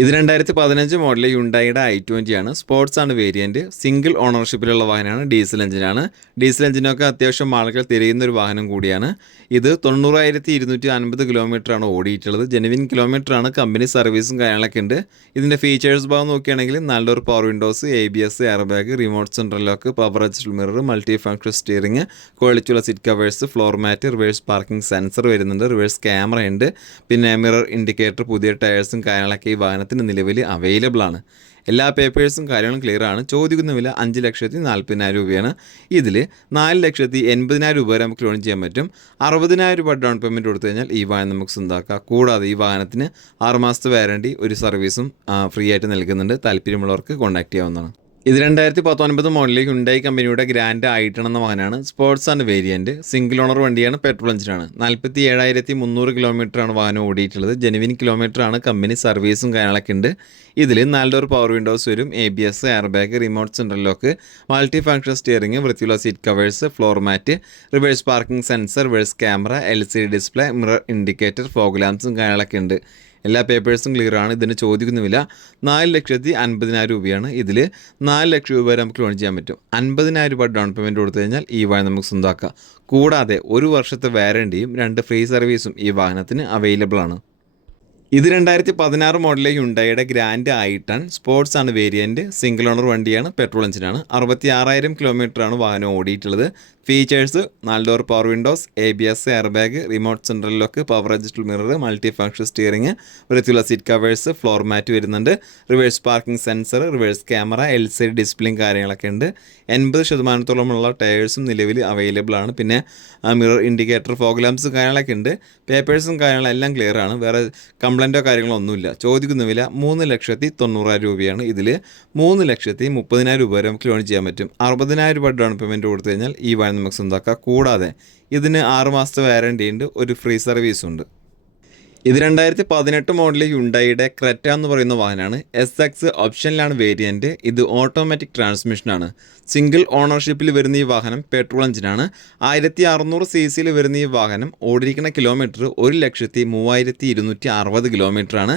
ഇത് 2015 model ഹ്യുണ്ടായിയുടെ i20 ആണ്. Sports ആണ് വേരിയൻറ്റ്. സിംഗിൾ ഓണർഷിപ്പിലുള്ള വാഹനമാണ്. ഡീസൽ എഞ്ചിനാണ്. ഡീസൽ എഞ്ചിനൊക്കെ അത്യാവശ്യം ആളുകൾ തിരയുന്ന ഒരു വാഹനം കൂടിയാണ്. ഇത് 90,250 കിലോമീറ്ററാണ് ഓടിയിട്ടുള്ളത്. ജെനുവിൻ കിലോമീറ്ററാണ്. കമ്പനി സർവീസും കാര്യങ്ങളൊക്കെ ഉണ്ട്. ഇതിൻ്റെ ഫീച്ചേഴ്സ് ഭാഗം നോക്കുകയാണെങ്കിൽ നല്ലൊരു power windows, ABS, air bag, remote central lock, power adjustable mirror, multi function steering, ക്വാളിറ്റിയുള്ള seat covers, floor mat, reverse parking sensor വരുന്നുണ്ട്, റിവേഴ്സ് ക്യാമറ ഉണ്ട്, പിന്നെ മിറർ ഇൻഡിക്കേറ്റർ, പുതിയ ടയർസും കാര്യങ്ങളൊക്കെ ഈ വാഹനത്തിന് നിലവിൽ അവൈലബിൾ ആണ്. എല്ലാ പേപ്പേഴ്സും കാര്യങ്ങളും ക്ലിയർ ആണ്. ചോദിക്കുന്ന വില 5,40,40,000 രൂപയാണ്. ഇതിൽ 4,80,000 രൂപ വരെ നമുക്ക് ലോൺ ചെയ്യാൻ പറ്റും. 60,000 രൂപ ഡൗൺ പേയ്മെൻറ്റ് കൊടുത്തു കഴിഞ്ഞാൽ ഈ വാഹനം നമുക്ക് സ്വന്തമാക്കാം. കൂടാതെ ഈ വാഹനത്തിന് 6 മാസത്തെ വാറണ്ടി, ഒരു സർവീസും ഫ്രീ ആയിട്ട് നൽകുന്നുണ്ട്. താല്പര്യമുള്ളവർക്ക് കോൺടാക്ട് ചെയ്യാവുന്നതാണ്. ഇത് 2019 മോഡലിൽ ഹ്യുണ്ടായി കമ്പനിയുടെ ഗ്രാൻഡ് i10 എന്ന വാഹനമാണ്. സ്പോർട്സ് ആണ് വേരിയൻറ്റ്. സിംഗിൾ ഓണർ വണ്ടിയാണ്. പെട്രോൾ എഞ്ചിനാണ്. 47,300 കിലോമീറ്ററാണ് വാഹനം ഓടിയിട്ടുള്ളത്. ജെനുവിൻ കിലോമീറ്ററാണ്. കമ്പനി സർവീസും കാര്യങ്ങളൊക്കെ ഉണ്ട്. ഇതിൽ 4 ഡോർ പവർ വിൻഡോസ് വരും, ABS, air bag, remote central lock, multi function steering, വൃത്തിയുള്ള seat covers, floor mat, reverse parking sensor, reverse camera, LCD display, mirror indicator, fog ലാംപ്സും കാര്യങ്ങളൊക്കെ ഉണ്ട്. എല്ലാ പേപ്പേഴ്സും ക്ലിയർ ആണ്. ഇതിന് ചോദിക്കുന്ന വില 4,50,000 രൂപയാണ്. ഇതിൽ 4 ലക്ഷം രൂപ വരെ നമുക്ക് ലോൺ ചെയ്യാൻ പറ്റും. 50,000 രൂപ ഡൗൺ പേയ്മെൻറ്റ് കൊടുത്തു കഴിഞ്ഞാൽ ഈ വാഹനം നമുക്ക് സ്വന്തമാക്കാം. കൂടാതെ 1 വർഷത്തെ വാറണ്ടിയും 2 ഫ്രീ സർവീസും ഈ വാഹനത്തിന് അവൈലബിൾ ആണ്. ഇത് 2016 മോഡലിലെ ഹ്യുണ്ടായിയുടെ ഗ്രാൻഡ് i10 സ്പോർട്സ് ആണ് വേരിയൻറ്റ്. സിംഗിൾ ഓണർ വണ്ടിയാണ്. പെട്രോൾ എഞ്ചിനാണ്. 66,000 കിലോമീറ്ററാണ് വാഹനം ഓടിയിട്ടുള്ളത്. Features 4 door power windows, ABS, air bag, remote central lock, power adjustable mirror, multi function steering, വൃത്തിയുള്ള സീറ്റ് കവേഴ്സ്, ഫ്ലോർ മാറ്റ് വരുന്നുണ്ട്, reverse parking sensor, reverse camera, LCD ഡിസ്പ്ലേയും കാര്യങ്ങളൊക്കെ ഉണ്ട്. 80% ടയേഴ്സും നിലവിൽ അവൈലബിൾ ആണ്. പിന്നെ മിറർ ഇൻഡിക്കേറ്റർ, ഫോഗ് ലാംപ്സ് കാര്യങ്ങളൊക്കെ ഉണ്ട്. പേപ്പേഴ്സും കാര്യങ്ങളെല്ലാം ക്ലിയർ ആണ്. വേറെ കംപ്ലൈൻറ്റോ കാര്യങ്ങളോ ഒന്നുമില്ല. ചോദിക്കുന്ന വില 3,90,000 രൂപയാണ്. ഇതിൽ 3,30,000 രൂപ വരെ നമുക്ക് ലോൺ ചെയ്യാൻ പറ്റും. 60,000 രൂപ ഡൗൺ പേയ്മെൻറ്റ് കൊടുത്തു കഴിഞ്ഞാൽ ഈ വാഹനം നമുക്ക് സ്വന്തമാക്കാം. കൂടാതെ ഇതിന് 6 മാസത്തെ വാറണ്ടി ഉണ്ട്, ഒരു ഫ്രീ സർവീസ് ഉണ്ട്. ഇത് 2018 മോഡൽ ഹ്യുണ്ടായിയുടെ ക്രെറ്റ എന്ന് പറയുന്ന വാഹനമാണ്. SX ഓപ്ഷനിലാണ് വേരിയൻറ്റ്. ഇത് ഓട്ടോമാറ്റിക് ട്രാൻസ്മിഷനാണ്. സിംഗിൾ ഓണർഷിപ്പിൽ വരുന്ന ഈ വാഹനം പെട്രോൾ എഞ്ചിനാണ്. 1600 cc വരുന്ന ഈ വാഹനം ഓടിയിരിക്കുന്ന കിലോമീറ്റർ 1,03,260 കിലോമീറ്ററാണ്.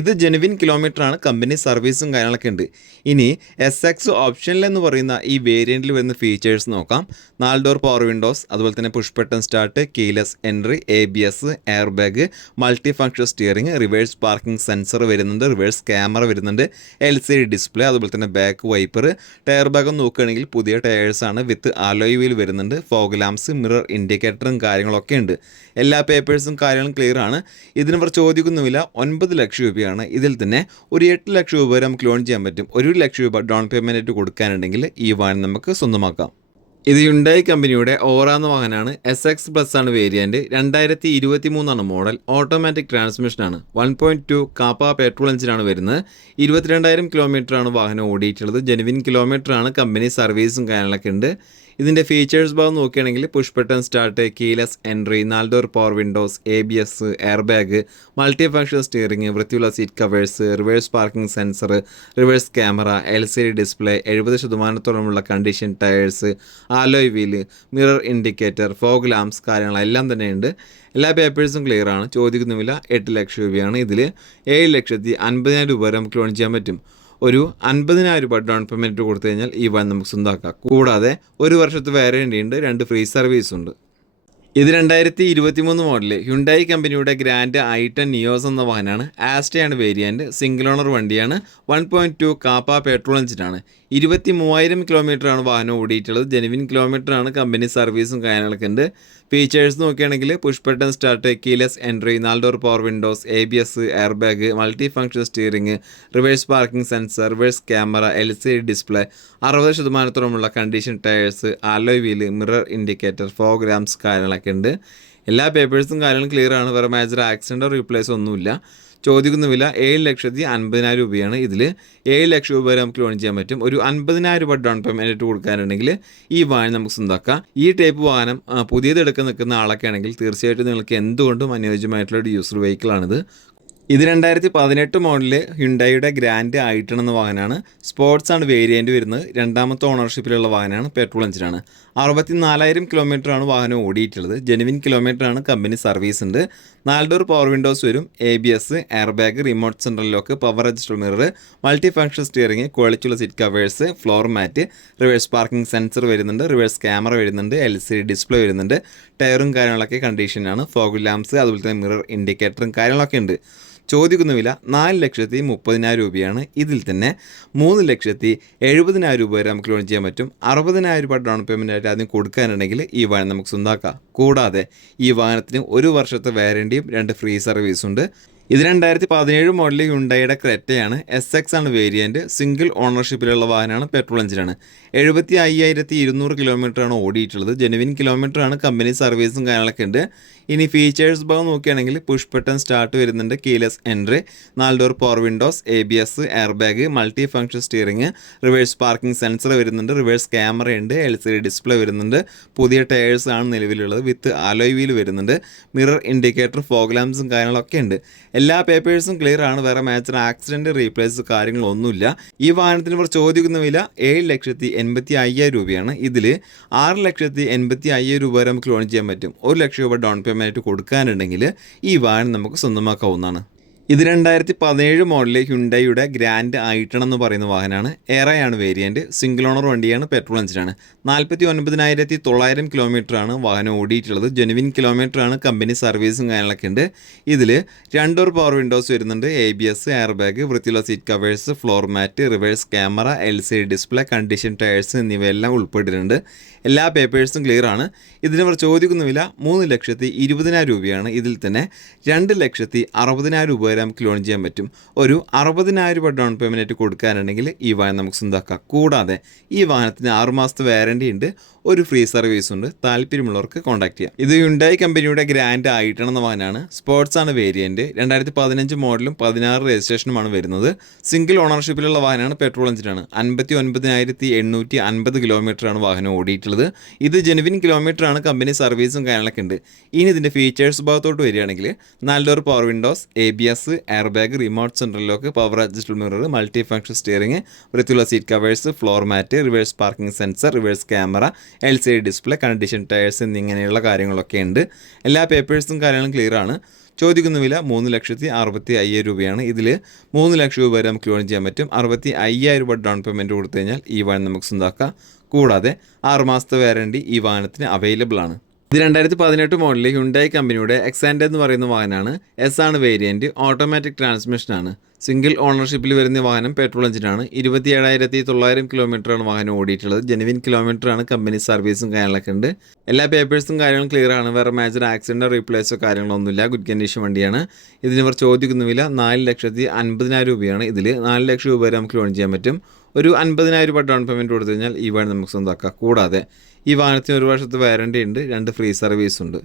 ഇത് ജെനുവിൻ കിലോമീറ്ററാണ്. കമ്പനി സർവീസും കാര്യങ്ങളൊക്കെ ഉണ്ട്. ഇനി SX ഓപ്ഷനിൽ എന്ന് പറയുന്ന ഈ വേരിയൻറ്റിൽ വരുന്ന ഫീച്ചേഴ്സ് നോക്കാം. 4 ഡോർ പവർ വിൻഡോസ്, അതുപോലെ തന്നെ push button start, keyless entry, ABS, air bag, multi function steering, reverse parking sensor വരുന്നുണ്ട്, റിവേഴ്സ് ക്യാമറ വരുന്നുണ്ട്, LCD ഡിസ്പ്ലേ, അതുപോലെ തന്നെ ബാക്ക് വൈപ്പർ. ടയർ ഭാഗം നോക്കുകയാണെങ്കിൽ പുതിയ ടയേഴ്സാണ്. വിത്ത് അലോയ് വീൽ വരുന്നുണ്ട്. ഫോഗ് ലാംപ്സ്, മിറർ ഇൻഡിക്കേറ്ററും കാര്യങ്ങളൊക്കെ ഉണ്ട്. എല്ലാ പേപ്പേഴ്സും കാര്യങ്ങളും ക്ലിയർ ആണ്. ഇതിന് ഇവർ ചോദിക്കുന്ന വില 9 ലക്ഷം രൂപയാണ്. ഇതിൽ തന്നെ ഒരു 8 ലക്ഷം രൂപ വരെ നമുക്ക് ലോൺ ചെയ്യാൻ പറ്റും. 1 ലക്ഷം രൂപ ഡൗൺ പേയ്മെൻറ്റ് ആയിട്ട് കൊടുക്കാനുണ്ടെങ്കിൽ ഈ വാഹനം നമുക്ക് സ്വന്തമാക്കാം. ഇത് ഹ്യുണ്ടായി കമ്പനിയുടെ ഓറ എന്ന വാഹനമാണ്. SX പ്ലസ് ആണ് വേരിയൻറ്റ്. 2023 മോഡൽ. ഓട്ടോമാറ്റിക് ട്രാൻസ്മിഷനാണ്. 1.2 കാപ്പ പെട്രോൾ എഞ്ചിനാണ് വരുന്നത്. 22,000 കിലോമീറ്ററാണ് വാഹനം ഓടിയിട്ടുള്ളത്. ജെനുവിൻ കിലോമീറ്ററാണ്. കമ്പനി സർവീസും കാര്യങ്ങളൊക്കെ ഉണ്ട്. ഇതിൻ്റെ ഫീച്ചേഴ്സ് ഭാഗം നോക്കുകയാണെങ്കിൽ push button start, keyless entry, 4 door power windows, ABS, air bag, multi function steering, വൃത്തിയുള്ള seat covers, reverse parking sensor, reverse camera, LCD display, 70% condition tyres, alloy wheel, mirror indicator, fog lamps കാര്യങ്ങളെല്ലാം തന്നെ ഉണ്ട്. എല്ലാ പേപ്പേഴ്സും clear ആണ്. ചോദിക്കുന്ന വില 8 ലക്ഷം രൂപയാണ്. ഇതിൽ 7,50,000 രൂപ വരെ നമുക്ക് ലോൺ ചെയ്യാൻ പറ്റും. ഒരു 50,000 രൂപ ഡൗൺ പേയ്മെൻറ്റ് കൊടുത്തു കഴിഞ്ഞാൽ ഈ വാഹനം നമുക്ക് സ്വന്തമാക്കാം. കൂടാതെ 1 വർഷത്തെ വാറണ്ടി ഉണ്ട്, 2 ഫ്രീ സർവീസ് ഉണ്ട്. ഇത് 2023 മോഡൽ ഹ്യുണ്ടായി കമ്പനിയുടെ ഗ്രാൻഡ് i10 നിയോസ് എന്ന വാഹനമാണ്. ആസ്റ്റയാണ് വേരിയൻറ്റ്. സിംഗിൾ ഓണർ വണ്ടിയാണ്. 1.2 കാപ്പ പെട്രോൾ എഞ്ചിനാണ്. 23,000 കിലോമീറ്ററാണ് വാഹനം ഓടിയിട്ടുള്ളത്. ജെനുവിൻ കിലോമീറ്ററാണ്. കമ്പനി സർവീസും കാര്യങ്ങളൊക്കെ ഉണ്ട്. ഫീച്ചേഴ്സ് നോക്കുകയാണെങ്കിൽ push button start, keyless entry, 4 door power windows, ABS, air bag, multi function steering, reverse parking sensor, reverse camera, LCD display, 60% condition tyres, alloy wheel, mirror indicator, fog lamps കാര്യങ്ങളൊക്കെ ഉണ്ട്. എല്ലാ പേപ്പേഴ്സും കാര്യങ്ങളും clear ആണ്. വേറെ major ആക്സിഡൻറ്റോ റീപ്ലേസോ ഒന്നുമില്ല. ചോദിക്കുന്ന വില 7,50,000 രൂപയാണ്. ഇതിൽ 7 ലക്ഷം രൂപ വരെ നമുക്ക് ലോൺ ചെയ്യാൻ പറ്റും. ഒരു 50,000 രൂപ ഡൗൺ പേയ്മെൻറ്റ് കൊടുക്കാനുണ്ടെങ്കിൽ ഈ വാഹനം നമുക്ക് സ്വന്തമാക്കാം. ഈ ടൈപ്പ് വാഹനം പുതിയത് എടുക്കാൻ നിൽക്കുന്ന ആളൊക്കെ ആണെങ്കിൽ തീർച്ചയായിട്ടും നിങ്ങൾക്ക് എന്തുകൊണ്ടും അനുയോജ്യമായിട്ടുള്ള ഒരു യൂസർ വെഹിക്കിളാണിത്. ഇത് 2018 മോഡല് ഹ്യുണ്ടായിയുടെ ഗ്രാൻഡ് i10 എന്ന വാഹനമാണ്. സ്പോർട്സ് ആണ് വേരിയൻറ്റ് വരുന്നത്. 2ാമത്തെ ഓണർഷിപ്പിലുള്ള വാഹനമാണ്. പെട്രോൾ എഞ്ചിനാണ്. 64,000 കിലോമീറ്ററാണ് വാഹനം ഓടിയിട്ടുള്ളത്. ജെനുവിൻ കിലോമീറ്ററാണ്, കമ്പനി സർവീസ് ഉണ്ട്. 4 ഡോർ പവർ വിൻഡോസ് വരും, ABS, air bag, remote central lock, power adjustable mirror, multi function steering, ക്വാളിറ്റിയുള്ള seat covers, floor mat, reverse parking sensor വരുന്നുണ്ട്, റിവേഴ്സ് ക്യാമറ വരുന്നുണ്ട്, LCD ഡിസ്പ്ലേ വരുന്നുണ്ട്, ടയറും കാര്യങ്ങളൊക്കെ കണ്ടീഷനാണ്, ഫോഗ് ലാംപ്സ്, അതുപോലെ തന്നെ മിറർ ഇൻഡിക്കേറ്ററും കാര്യങ്ങളൊക്കെ ഉണ്ട്. ചോദിക്കുന്ന വില 4,30,000 രൂപയാണ്. ഇതിൽ തന്നെ 3,70,000 രൂപ വരെ നമുക്ക് ലോൺ ചെയ്യാൻ പറ്റും. 60,000 രൂപ ഡൗൺ പേയ്മെൻ്റ് ആയിട്ട് ആദ്യം കൊടുക്കാനുണ്ടെങ്കിൽ ഈ വാഹനം നമുക്ക് സ്വന്തമാക്കാം. കൂടാതെ ഈ വാഹനത്തിന് 1 വർഷത്തെ വാറണ്ടിയും 2 ഫ്രീ സർവീസും ഉണ്ട്. ഇത് 2017 മോഡൽ ഹ്യുണ്ടായിയുടെ ക്രെറ്റയാണ്. SX ആണ് വേരിയൻറ്റ്. സിംഗിൾ ഓണർഷിപ്പിലുള്ള വാഹനമാണ്, പെട്രോൾ എഞ്ചിനാണ്. 75,200 കിലോമീറ്ററാണ് ഓടിയിട്ടുള്ളത്. ജെനുവിൻ കിലോമീറ്ററാണ്, കമ്പനി സർവീസും കാര്യങ്ങളൊക്കെ ഉണ്ട്. ഇനി ഫീച്ചേഴ്സ് ഭാഗം നോക്കുകയാണെങ്കിൽ പുഷ് ബട്ടൺ സ്റ്റാർട്ട് വരുന്നുണ്ട്, keyless entry, 4 door power windows, ABS, air bag, multi function steering, reverse parking sensor വരുന്നുണ്ട്, റിവേഴ്സ് ക്യാമറ ഉണ്ട്, LCD ഡിസ്പ്ലേ വരുന്നുണ്ട്, പുതിയ ടയേഴ്സ് ആണ് നിലവിലുള്ളത്, വിത്ത് അലോയ് വീൽ വരുന്നുണ്ട്, മിറർ ഇൻഡിക്കേറ്റർ, ഫോഗ് ലാംപ്സും കാര്യങ്ങളൊക്കെ ഉണ്ട്. എല്ലാ പേപ്പേഴ്സും ക്ലിയർ ആണ്. വേറെ മേജർ ആക്സിഡൻറ്റ്, റീപ്ലേസ് കാര്യങ്ങളൊന്നുമില്ല. ഈ വാഹനത്തിന് ഇവർ ചോദിക്കുന്ന വില 7,85,000 രൂപയാണ്. ഇതിൽ 6,85,000 രൂപ വരെ നമുക്ക് ലോൺ ചെയ്യാൻ പറ്റും. 1 ലക്ഷം രൂപ ഡൗൺ പേയ്മെൻറ്റ് ആയിട്ട് കൊടുക്കാനുണ്ടെങ്കിൽ ഈ വാഹനം നമുക്ക് സ്വന്തമാക്കാവുന്നതാണ്. ഇത് 2017 മോഡലിലെ ഹ്യുണ്ടായിയുടെ ഗ്രാൻഡ് ഐട്ടൺ എന്ന് പറയുന്ന വാഹനമാണ്. എറയാണ് വേരിയൻറ്റ്. സിംഗിൾ ഓണർ വണ്ടിയാണ്, പെട്രോൾ എഞ്ചിനാണ്. 49,900 കിലോമീറ്ററാണ് വാഹനം ഓടിയിട്ടുള്ളത്. ജെനുവിൻ കിലോമീറ്ററാണ്, കമ്പനി സർവീസും കാര്യങ്ങളൊക്കെ ഉണ്ട്. ഇതിൽ 2 ഡോർ പവർ വിൻഡോസ് വരുന്നുണ്ട്, ABS, എയർ ബാഗ്, വൃത്തിയുള്ള seat covers, floor mat, reverse camera, LCD display, condition tyres എന്നിവയെല്ലാം ഉൾപ്പെട്ടിട്ടുണ്ട്. എല്ലാ പേപ്പേഴ്സും ക്ലിയർ ആണ്. ഇതിന് അവർ ചോദിക്കുന്ന വില 3,20,000 രൂപയാണ്. ഇതിൽ തന്നെ 2,60,000 രൂപ വരെ നമുക്ക് ലോൺ ചെയ്യാൻ പറ്റും. ഒരു 60,000 രൂപ ഡൗൺ പേയ്മെൻറ്റ് കൊടുക്കാനുണ്ടെങ്കിൽ ഈ വാഹനം നമുക്ക് സ്വന്തമാക്കാം. കൂടാതെ ഈ വാഹനത്തിന് 6 മാസത്തെ വാറണ്ടി ഉണ്ട്, ഒരു ഫ്രീ സർവീസ് ഉണ്ട്. താല്പര്യമുള്ളവർക്ക് കോൺടാക്ട് ചെയ്യാം. ഇത് ഹ്യുണ്ടായി കമ്പനിയുടെ ഗ്രാൻഡ് ഐട്ടൺ എന്ന വാഹനമാണ്. സ്പോർട്സ് ആണ് വേരിയൻറ്റ്. 2015 മോഡലും 16 രജിസ്ട്രേഷനുമാണ് വരുന്നത്. സിംഗിൾ ഓണർഷിപ്പിലുള്ള വാഹനമാണ്, പെട്രോൾ എഞ്ചിനാണ്. 59,850 കിലോമീറ്ററാണ് വാഹനം ഓടിയിട്ടുള്ളത്. ഇത് ജെനുവിൻ കിലോമീറ്ററാണ്, കമ്പനി സർവീസും കാര്യങ്ങളൊക്കെ ഉണ്ട്. ഇനി ഇതിൻ്റെ ഫീച്ചേഴ്സ് ഭാഗത്തോട്ട് വരികയാണെങ്കിൽ 4 door power windows, ABS, air bag, remote central lock, power adjustable mirror, multi function steering, വൃത്തിയുള്ള seat covers, floor mat, reverse parking sensor, reverse camera, LCD display, condition tyres എന്നിങ്ങനെയുള്ള കാര്യങ്ങളൊക്കെ ഉണ്ട്. എല്ലാ പേപ്പേഴ്സും കാര്യങ്ങളും ക്ലിയർ ആണ്. ചോദിക്കുന്ന വില 3,60,000 രൂപയാണ്. ഇതിൽ 3 ലക്ഷം രൂപ വരെ നമുക്ക് ലോൺ ചെയ്യാൻ പറ്റും. 65,000 രൂപ ഡൗൺ പേയ്മെൻറ്റ് കൊടുത്തു കഴിഞ്ഞാൽ ഈ വാഹനം നമുക്ക് സ്വന്തമാക്കാം. കൂടാതെ 6 മാസത്തെ വാറണ്ടി ഈ വാഹനത്തിന് അവൈലബിൾ ആണ്. ഇത് 2018 മോഡലിൽ ഹ്യുണ്ടായി കമ്പനിയുടെ എക്സാൻഡ് എന്ന് പറയുന്ന വാഹനമാണ്. S ആണ് വേരിയൻറ്റ്. ഓട്ടോമാറ്റിക് ട്രാൻസ്മിഷനാണ്. സിംഗിൾ ഓണർഷിപ്പിൽ വരുന്ന വാഹനം, പെട്രോൾ എഞ്ചിനാണ്. 27,900 കിലോമീറ്ററാണ് വാഹനം ഓടിയിട്ടുള്ളത്. ജെനുവിൻ കിലോമീറ്ററാണ്, കമ്പനി സർവീസും കാര്യങ്ങളൊക്കെ ഉണ്ട്. എല്ലാ പേപ്പേഴ്സും കാര്യങ്ങളും ക്ലിയർ ആണ്. വേറെ മേജർ ആക്സിഡൻറ്റോ റീപ്ലേസോ കാര്യങ്ങളൊന്നുമില്ല. ഗുഡ് കണ്ടീഷൻ വണ്ടിയാണ്. ഇതിനിവർ ചോദിക്കുന്ന വില 4,50,000 രൂപയാണ്. ഇതിൽ 4 ലക്ഷം രൂപ വരെ നമുക്ക് ലോൺ ചെയ്യാൻ പറ്റും. ഒരു 50,000 രൂപ ഡൗൺ പേയ്മെൻറ്റ് കൊടുത്തു കഴിഞ്ഞാൽ ഈ വാഹനം നമുക്ക് സ്വന്തമാക്കാം. കൂടാതെ ഈ വാഹനത്തിന് 1 വർഷത്തെ വാറണ്ടി ഉണ്ട്, 2 ഫ്രീ സർവീസ് ഉണ്ട്.